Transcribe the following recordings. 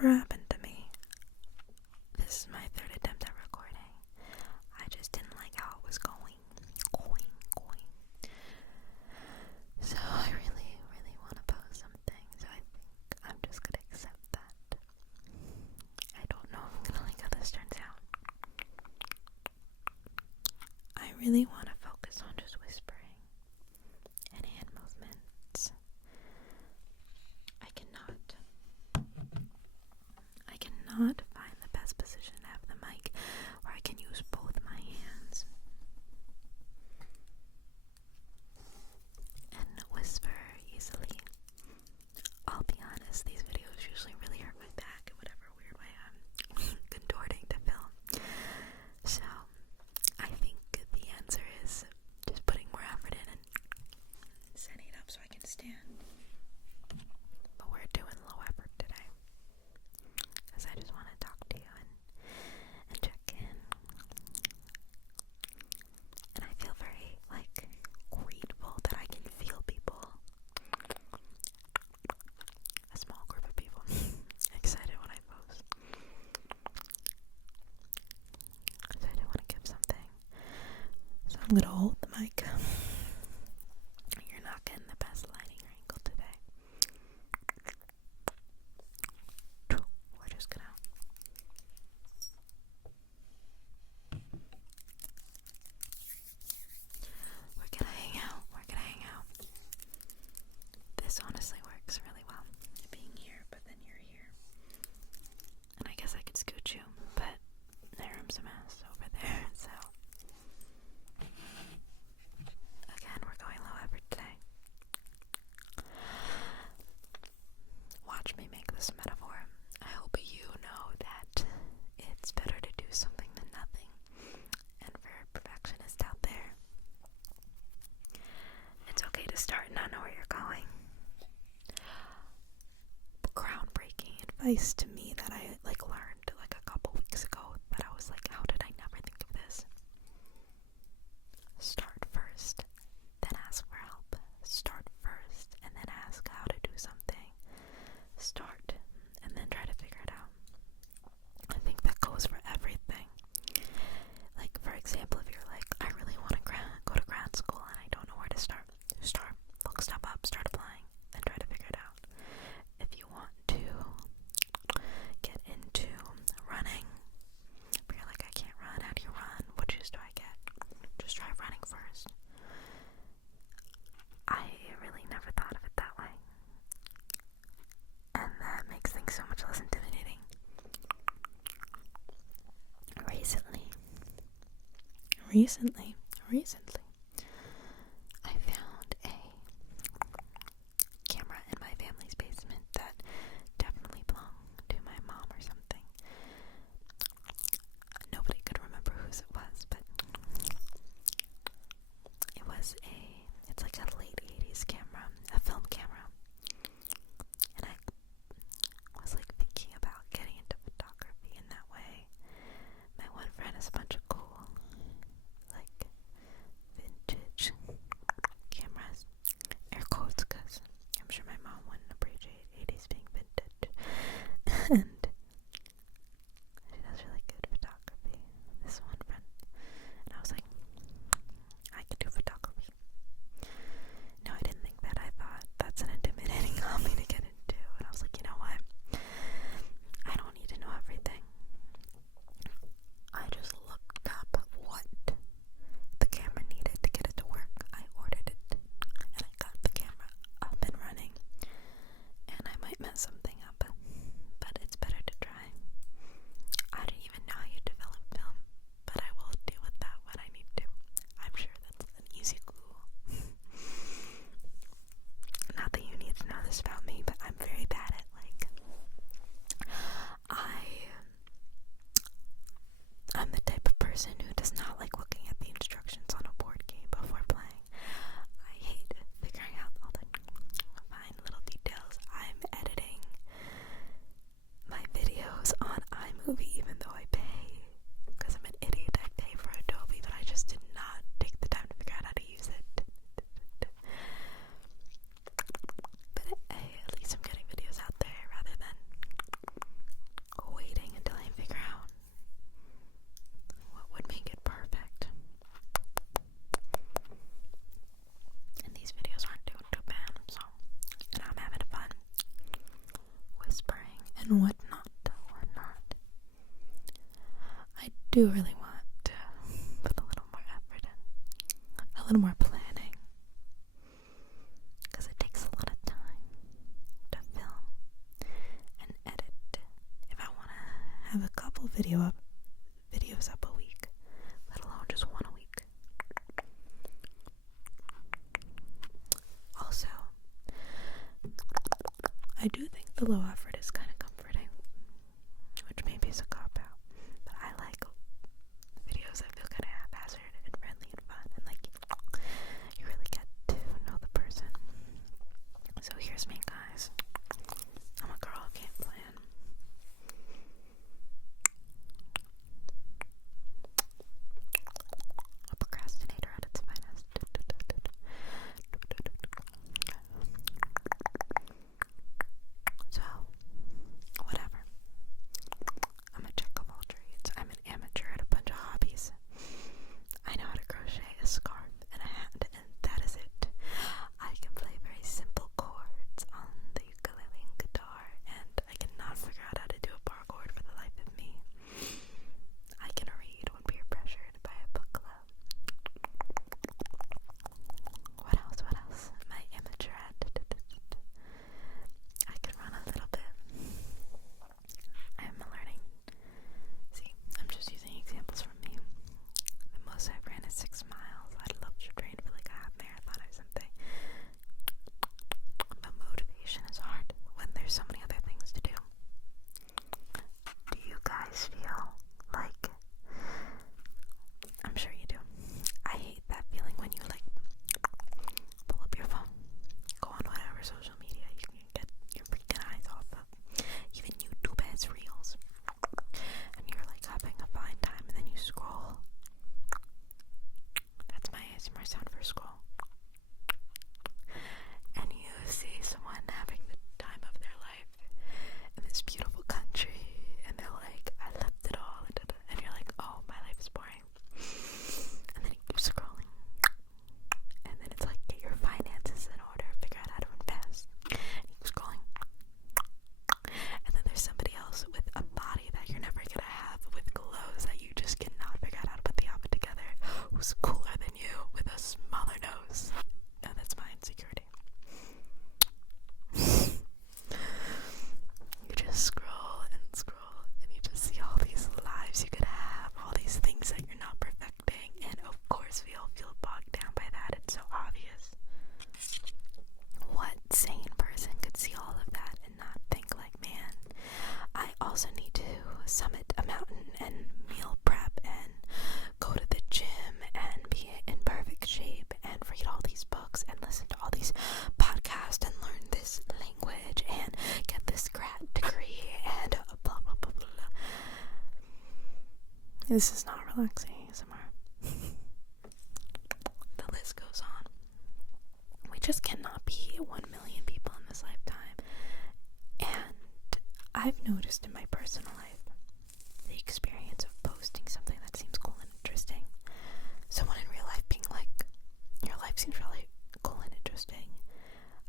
never happened to me. This is my third attempt at recording. I just didn't like how it was going. So I really want to post something, so I think I'm just gonna accept that. I don't know if I'm gonna like how this turns out. I really want to focus on just whispering and hand movements. I cannot find the best position to have the mic where I can use both my hands and whisper easily. I'll be honest, these videos usually really hurt my back in whatever weird way I'm contorting to film. So I think the answer is just putting more effort in and setting it up so I can stand. But we're doing low effort today, because I just want to talk to you and check in. And I feel very, grateful that I can feel people. A small group of people excited when I post. Because I do want to give something. So I'm going to hold the mic. You're not getting the best lighting or angle today. We're just gonna hang out. This honestly works really well. Being here, but then you're here. And I guess I could scoot you, but my room's a mess over there, so. Again, we're going low effort today. Watch me make this metaphor. I hope you know that it's better to do something than nothing. And for perfectionists out there, it's okay to start and not know where you're going. Groundbreaking advice to me that I learned a couple weeks ago, that I was like, how did I never think of this? Start first, then ask for help. Start first, and then ask how to do something. Start, and then try to figure it out. I think that goes for everything. For example, if you're I really want to go to grad school and I don't know where to start. Start, look stuff up, start applying, then try to figure it out. If you want to get into running, but you're like, I can't run, how do you run? What shoes do I get? Just try running first. I really never thought of it that way. And that makes things so much less intimidating. Recently, I found a camera in my family's basement that definitely belonged to my mom or something. Nobody could remember whose it was, but it's like a late 80s camera, a film camera. And I was thinking about getting into photography in that way. My one friend has a bunch of cool and whatnot. I do really want to put a little more effort in, a little more planning, because it takes a lot of time to film and edit if I want to have a couple videos up a week, let alone just one a week. Also, I do think the low effort is kind of comforting, which maybe is a cop-out, but I like videos that feel kind of haphazard and friendly and fun, and like, you really get to know the person. So here's me, guys. I'm a girl who can't plan. A procrastinator at its finest. So, whatever. I'm a jack of all trades. I'm an amateur at a bunch of hobbies. I know how to crochet a scarf and a hat, and that is it. I can play very simple chords on the ukulele and guitar, and I cannot figure out how to do a bar chord for the life of me. I can read when peer pressured by a book club. What else? My amateur at. I can run a little bit. I'm learning. See, I'm just using examples from me. The most I've ran is 6 miles. I'd love to train for like a half marathon or something. But motivation is hard when there's so many other things to do. Do you guys feel like, I'm sure you do, I hate that feeling when you like pull up your phone, go on whatever social media you can get your freaking eyes off of. Even YouTube has reels, and you're like having a fine time, and then you scroll. That's my ASMR sound for scroll. And you see someone having the time of their life in this beautiful country, and they're like, I left it all, and you're like, oh, my life is boring. And then you keep scrolling, and then it's like, get your finances in order, figure out how to invest, and you keep scrolling. And then there's somebody else with a body that you're never gonna have, with clothes that you just cannot figure out how to put the outfit together, who's cooler than you with a smaller nose. No, that's my insecurity. You just scroll and you just see all these lives you could have, all these things that you're not perfecting, and of course we all feel bogged down by that. It's so obvious. What sane person could see all of that and not think like, man, I also need to summit a mountain and meal prep and go to the gym and be in perfect shape and read all these books and listen to all these podcasts and learn this language and get this grad degree and blah blah blah blah. This is not relaxing ASMR. The list goes on. We just cannot be 1 million people in this lifetime. And I've noticed in my personal life the experience of posting something that seems cool and interesting. Someone in real life being like, your life seems really cool and interesting.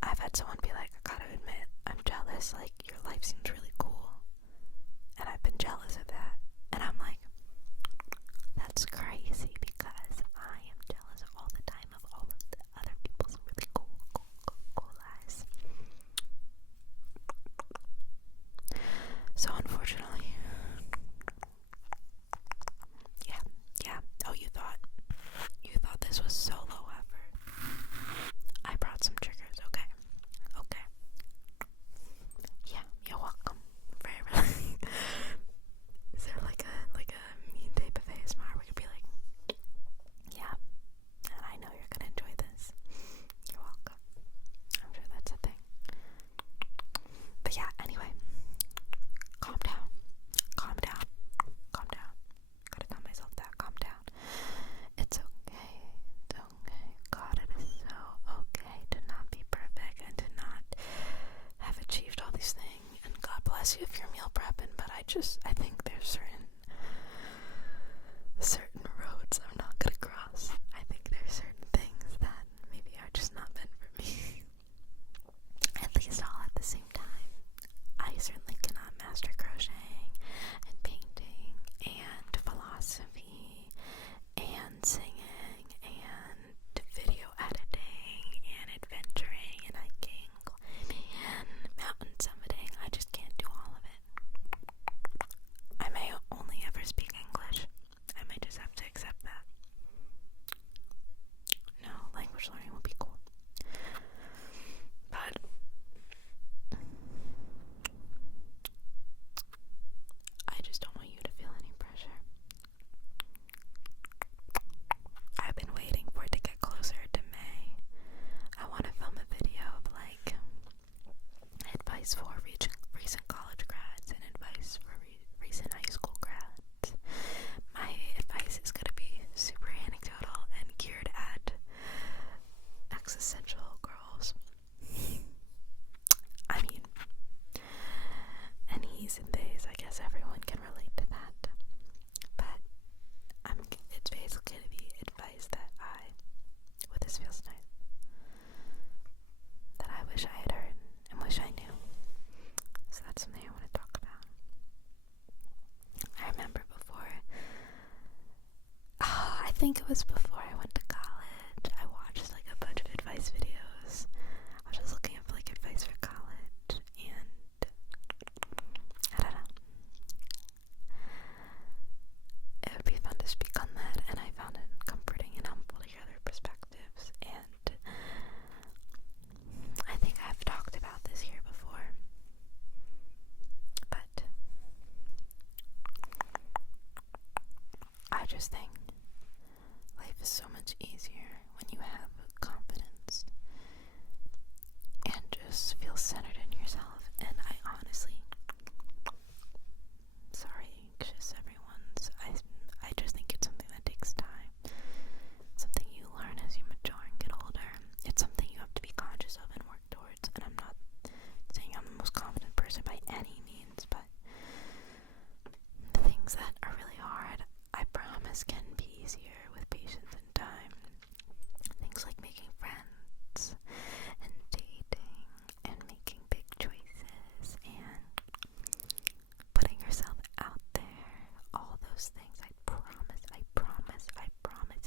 I've had someone be like, I gotta admit, I'm jealous, like, your life seems really cool. And I've been jealous of that. And I'm like, that's crazy, because I am jealous all the time of all of the other people's really cool lives. So unfortunately, yeah. Oh, you thought this was so low effort. I brought some triggers, okay. Yeah, you're welcome. Very relaxing. Is there like a mean type of ASMR we could be like, yeah, and I know you're gonna enjoy this. You're welcome. I'm sure that's a thing. But yeah, anyway, calm down. Gotta tell myself that, calm down. It's okay. God, it is so okay to not be perfect and to not have achieved all these things. And God bless you if you're meal prepping, but I think there's certain roads I'm not gonna cross. I think there's certain things that maybe are just not meant for me. At least all at the same time. I certainly cannot master recent days. I guess everyone can relate to that. But it's basically going to be advice that this feels nice, that I wish I had heard and wish I knew. So that's something I want to talk about. I remember I think it was before I went to college, I watched like a bunch of advice videos. I was just looking up like advice for college, and I don't know. It would be fun to speak on that, and I found it comforting and helpful to hear other perspectives. And I think I've talked about this here before, but I just think life is so much easier when you have confidence and just feel centered in yourself. And I honestly, sorry, anxious everyone's, I just think it's something that takes time. Something you learn as you mature and get older. It's something you have to be conscious of and work towards. And I'm not saying I'm the most confident person by any means, but the things that are really hard, I promise, can be easier with patience and time. Things like making friends and dating and making big choices and putting yourself out there. All those things, I promise,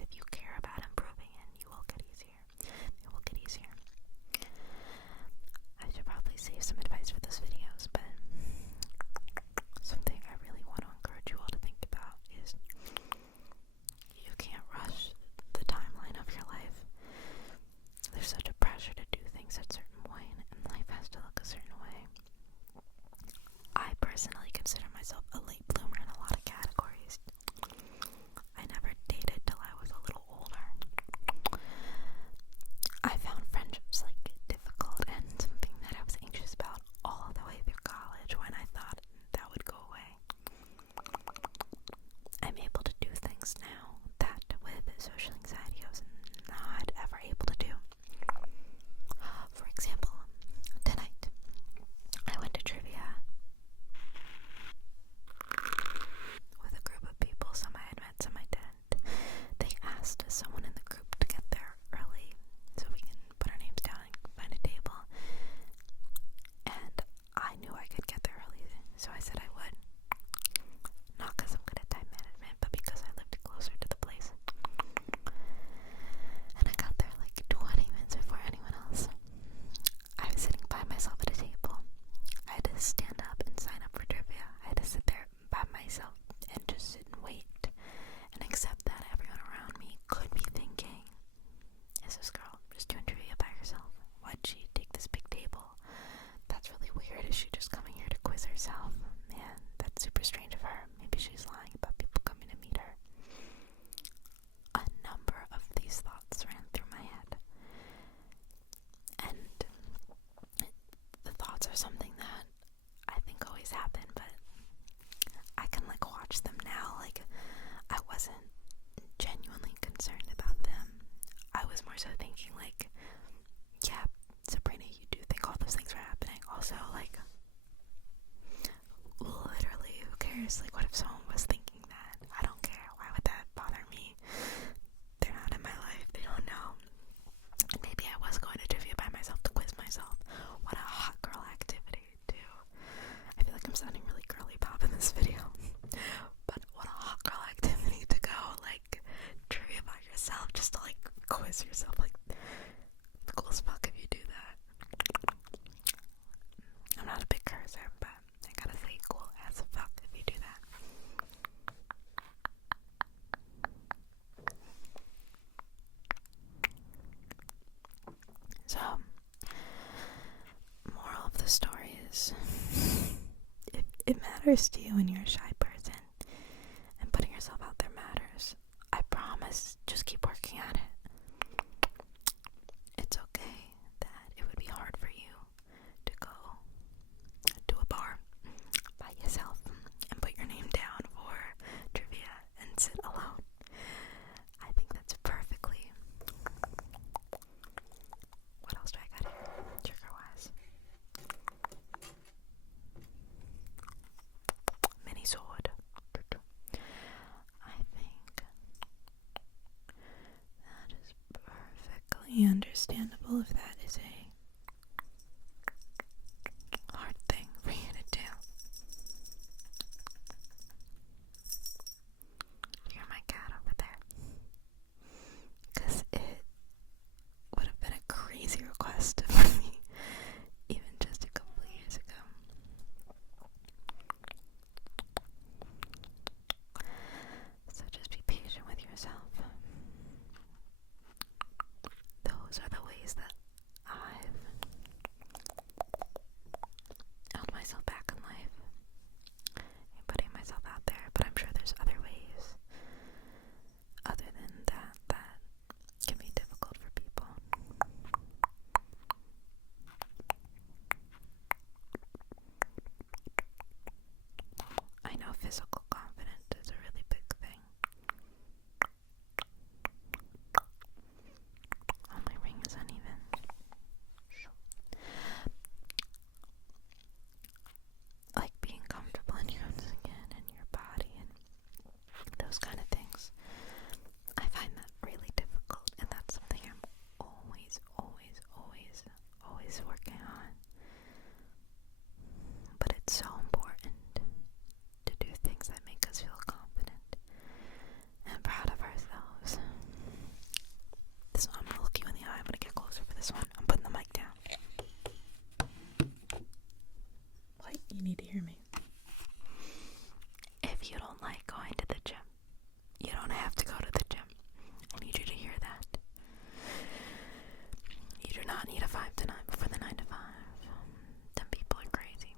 if you care about improving, and you will get easier. It will get easier. I should probably save some advice for those videos, but something I really want to encourage you all to think about is you can't rush the timeline of your life. There's such a pressure to do things a certain way, and life has to look a certain way. I personally consider myself a late bloomer in a lot of categories. I never dated till I was a little older. I found friendships like difficult and something that I was anxious about all the way through college when I thought that would go away. I'm able to do things now that with social anxiety I was not ever able to do. For example, tonight I went to trivia with a group of people. Some I had met, some I didn't. They asked someone in the group to get there early so we can put our names down and find a table. And I knew I could get there early, so I said I would. Not because I'm good at time management, but because I lived closer to the place. And I got there like 20 minutes before anyone else. I was sitting by myself at a table. I had to stand up and sign up for trivia. I had to sit there by myself and just sit and wait and accept that everyone around me could be thinking, is this girl just doing trivia by herself? Why'd she take this big table? That's really weird. Is she just coming here to quiz herself? Man, that's super strange of her. Maybe she's lying about people coming to meet her. A number of these thoughts ran through my head. And the thoughts are something that I think always happen, but I can like watch them now. Like, I wasn't genuinely concerned about them. I was more so thinking like, yeah, Sabrina, you do think all those things are happening. Also, like, literally, who cares? Like, what if someone was thinking that? I don't care. Why would that bother me? They're not in my life. They don't know. And maybe I was going to trivia by myself to quiz myself. What a hot girl activity, too. I feel like I'm sounding really girly pop in this video. But what a hot girl activity to go, like, trivia by yourself, just to, like, quiz yourself. Like, the coolest fuck if you do that. I'm not a big cursor, but I gotta say cool as fuck if you do that. So, moral of the story is, if it matters to you and you're a shy person, and putting yourself out there matters, I promise, just keep working at it. It's okay that it would be hard for you to go to a bar by yourself and put your name down for trivia and sit alone. I think that's perfectly. What else do I got here? Trigger wise. physical confidence is a really big thing. Oh, my ring is uneven. Like being comfortable in your own skin and your body and those kind of things. I find that really difficult, and that's something I'm always working on. But it's so important to do things that make us feel confident and proud of ourselves. This one, I'm gonna look you in the eye. I'm gonna get closer for this one. I'm putting the mic down. What? You need to hear me. If you don't like going to the gym, you don't have to go to the gym. I need you to hear that. You do not need a 5 to 9 before the 9 to 5. Them people are crazy.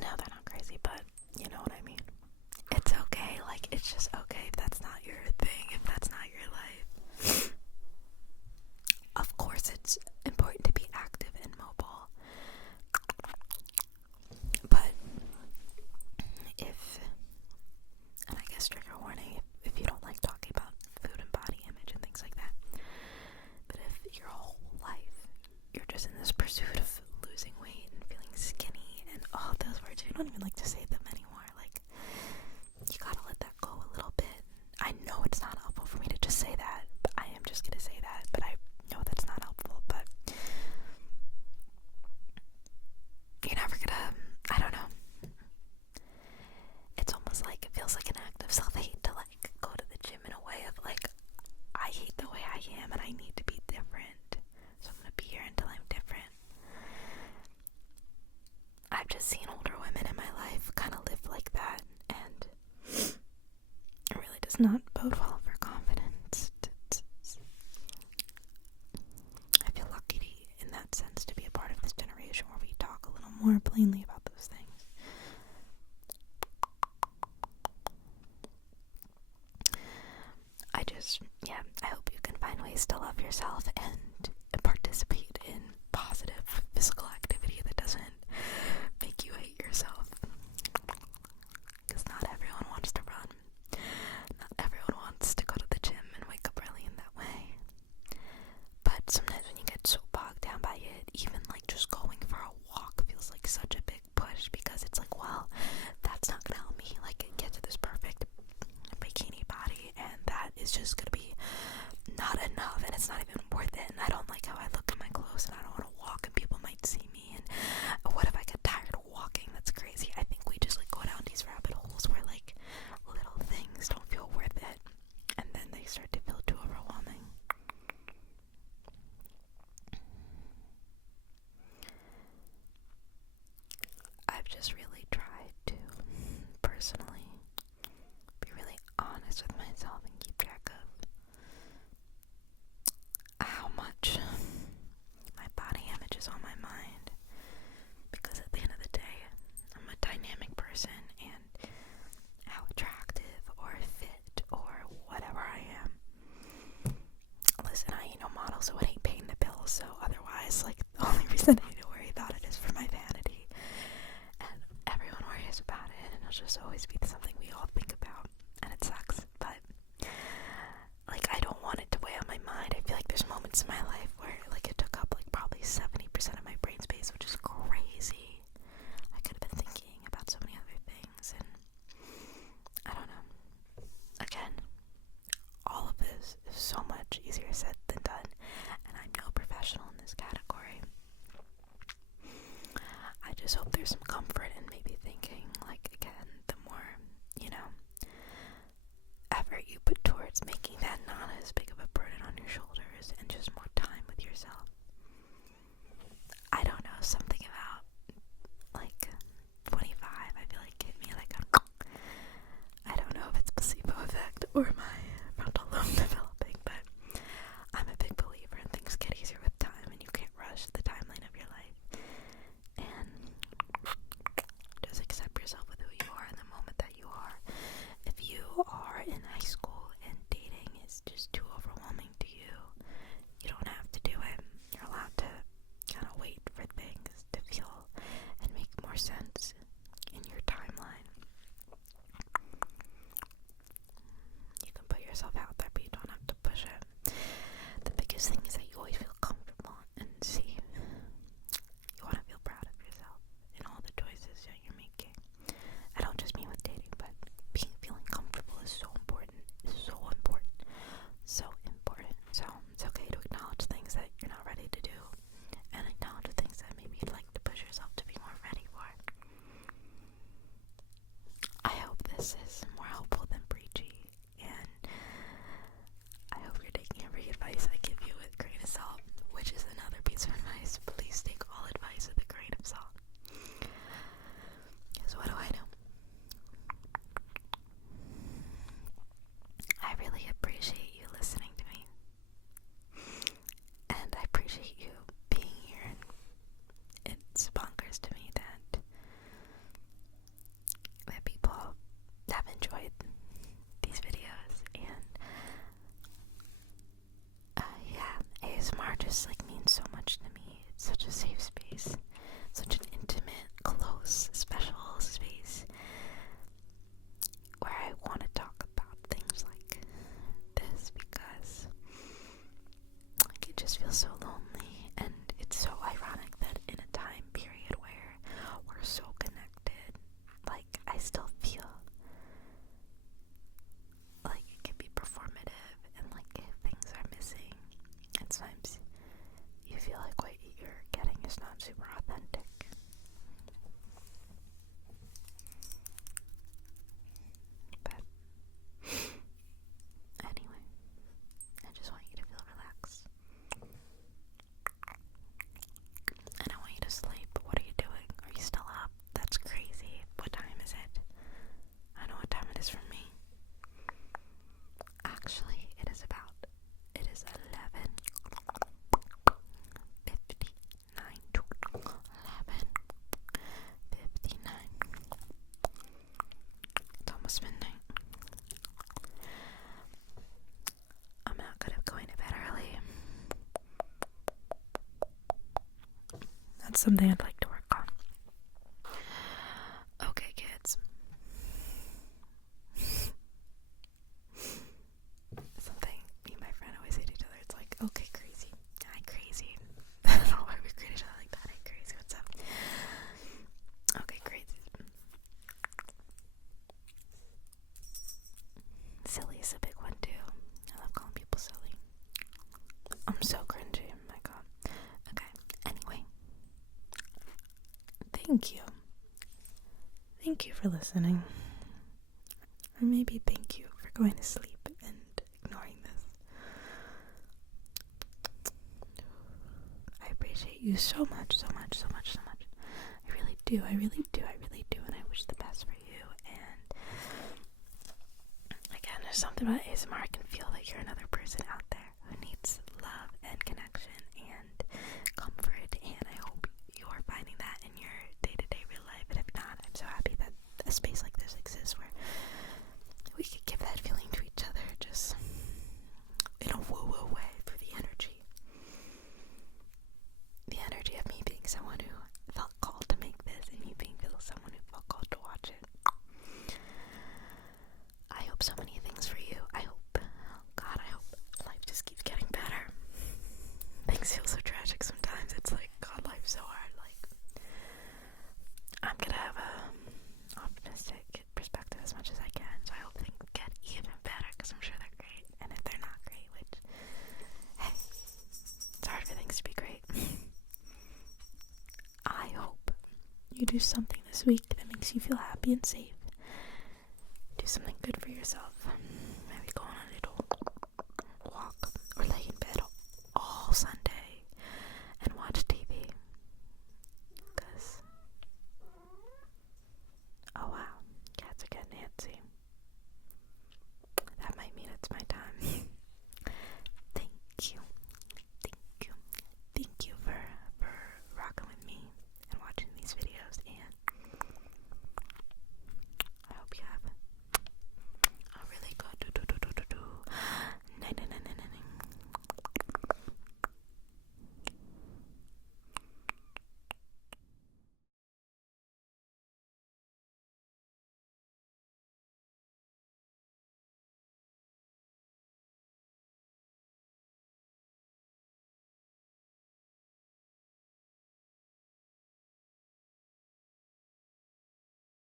No, they're not crazy, but you know what I mean. It's okay. Like, it's just okay if that's not your thing, if that's not your life. Of course, it's important to be active and mobile. But and I guess trigger warning, if you don't like talking about food and body image and things like that, but if your whole life you're just in this pursuit of losing weight and feeling skinny and all those words, you don't even like to say them anymore. Like, you gotta let that go a little bit. I know it's not helpful for me to just say that, but I am just gonna say that, but I know that's not helpful. But you're never gonna, I don't know, it's almost like it feels like an act of self-hate to like go to the gym in a way of like, I hate the way I am and I need to be different, so I'm gonna be here until I'm different. I've just seen older women in my life kind of live like that, and it really does not bode well for confidence. I feel lucky in that sense to be a part of this generation where we talk a little more plainly about those things. I hope you can find ways to love yourself and participate in positive physical activity that doesn't make you hate yourself. Because not everyone wants to run. Not everyone wants to go to the gym and wake up early in that way. But sometimes when you get so bogged down by it, even like just going for a walk feels like such a big push, because it's like, well, that's not gonna help me like get to this perfect bikini body, and that is just gonna be not enough, and it's not even worth it, and I don't like how I look in my clothes, and I don't want to walk and people might see me, and what if I get tired of walking? That's crazy. I think we just like go down these rabbit holes where like little things don't feel worth it, and then they start to feel too overwhelming. I've just really tried to personally be really honest with myself and keep track of how much my body image is on my mind, because at the end of the day, I'm a dynamic person, and how attractive or fit or whatever I am, listen, I ain't no model, so it ain't paying the bills, so otherwise, like, the only reason I need to worry about it is for my vanity, and everyone worries about it, and it'll just always be something we all think about, and it sucks, but like, I don't want it to weigh on my mind. I feel like there's moments in my life where like it took up like probably 70% of my brain space, which is crazy. I could have been thinking about so many other things, and I don't know. Again, all of this is so much easier said than done, and I'm no professional in this category. I just hope there's some comfort in maybe thinking, like, again, the more, effort you put towards making that not as big of a burden on your shoulders, and just more time with this is more helpful than preachy, and I hope you're taking every advice I give you with a grain of salt, which is another piece of advice. Please take all advice with a grain of salt. Because what do I know? I really appreciate you listening to me. And I appreciate you being here. And it's bonkers to me that people have enjoyed these videos. And yeah, ASMR just means so much to me. It's such a safe space, such an intimate, close, special space where I want to talk about things like this because it just feels so lonely, and it's so ironic that in a time period where we're so connected, I still feel like it can be performative and things are missing, and sometimes you feel like what you're getting is not super authentic. But anyway, I just want you to feel relaxed. And I want you to sleep. What are you doing? Are you still up? That's crazy. What time is it? I know what time it is for me. Actually, it is 11:59. It's almost midnight. I'm not good at going to bed early. That's something I'd like to work on. Okay, kids. Something me and my friend always say to each other. It's like, okay, crazy. Hi, crazy. I don't know why we greet each other like that. Hey, crazy. What's up? Okay, crazy. Silly is a big one too. I love calling people silly. I'm so cringy. Oh my god. Okay. Anyway. Thank you. Thank you for listening. Or maybe thank you for going to sleep and ignoring this. I appreciate you so much, so much, so much, so much. I really do, I really do, I really do, and I wish the best for you. And again, there's something about ASMR. I can feel that you're another person out there who needs love and connection and comfort, and I hope you're finding that in your day-to-day real life. And if not, I'm so happy that a space like this exists where we could give that feeling to each other, just in a woo-woo way, through the energy of me being someone who felt called to make this, and you being someone who felt called to watch it. I hope so many things for you. I hope life just keeps getting better. Things feel so tragic sometimes. It's like, God, life's so hard. I'm gonna have a optimistic perspective as much as I can, so I hope things get even better, because I'm sure they're great. And if they're not great, which, hey, it's hard for things to be great. I hope you do something this week that makes you feel happy and safe. Do something good for yourself.